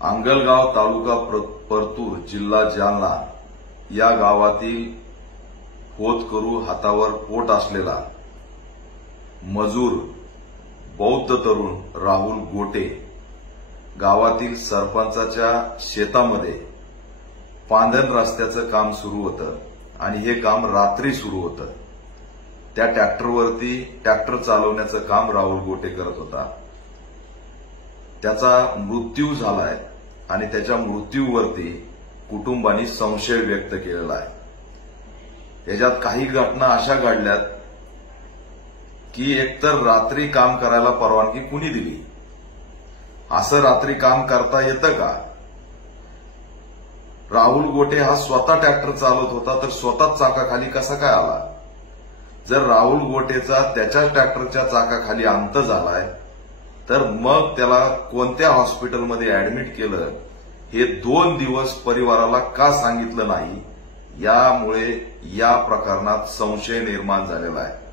अंगलगाव तालुका परतूर जिल्हा जालना या गावातील होतकरू हातावर पोट असलेला मजूर बौद्ध तरुण राहुल गोटे गावातील सरपंचाच्या शेतामध्ये पांधन रस्त्याचं काम सुरू होतं आणि हे काम रात्री सुरू होतं। त्या ट्रॅक्टरवरती ट्रॅक्टर चालवण्याचं काम राहुल गोटे करत होता। त्याचा मृत्यू झालाय आणि त्याच्या मृत्यूवरती कुटुंबांनी संशय व्यक्त केलेला आहे। याच्यात काही घटना अशा घडल्यात की एकतर रात्री काम करायला परवानगी कुणी दिली, असं रात्री काम करता येतं का? राहुल गोटे हा स्वतः ट्रॅक्टर चालवत होता तर स्वतःच चाकाखाली कसा काय आला? जर राहुल गोटेचा त्याच्या ट्रॅक्टरच्या चाकाखाली अंत झालाय तर मग त्याला कोणत्या हॉस्पिटलमध्ये अॅडमिट केलं हे 2 दिवस परिवाराला का सांगितलं नाही? यामुळे या प्रकरणात संशय निर्माण झालेला आहे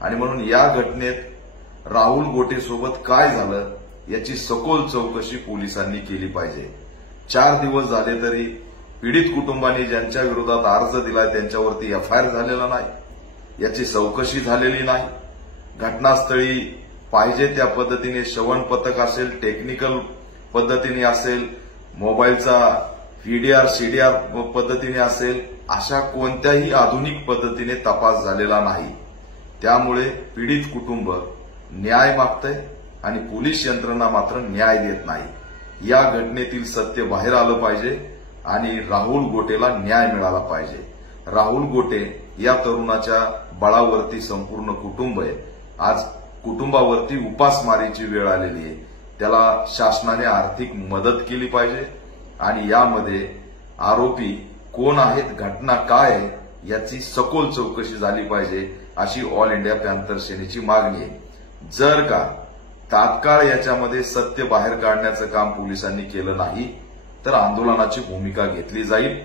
आणि म्हणून या घटनेत राहुल गोटे सोबत काय झालं याची सखोल चौकशी पोलिसांनी केली पाहिजे। 4 दिवस झाले तरी पीडित कुटुंबांनी ज्यांच्या विरोधात अर्ज दिलाय त्यांच्यावरती एफआयआर झालेला नाही, याची चौकशी झालेली नाही। घटनास्थळी पाहिजे त्या पद्धतीने श्रवण पथक असेल, टेक्निकल पद्धतीने असेल, मोबाईलचा व्हीडीआर सीडीआर पद्धतीने असेल, अशा कोणत्याही आधुनिक पद्धतीने तपास झालेला नाही। त्यामुळे पीडित कुटुंब न्याय मागतंय आणि पोलीस यंत्रणा मात्र न्याय देत नाही। या घटनेतील सत्य बाहेर आलं पाहिजे आणि राहुल गोटेला न्याय मिळाला पाहिजे। राहुल गोटे या तरुणाच्या बळावरती संपूर्ण कुटुंब आहे। आज कुटुंबावरती उपासमारीची वेळ आलेली आहे। त्याला शासनाने आर्थिक मदत केली पाहिजे आणि यामध्ये आरोपी कोण आहेत, घटना काय आहे याची सखोल चौकशी झाली पाहिजे अशी ऑल इंडिया पॅंथर सेनेची मागणी आहे। जर का तात्काळ याच्यामध्ये सत्य बाहेर काढण्याचं काम पोलिसांनी केलं नाही तर आंदोलनाची भूमिका घेतली जाईल।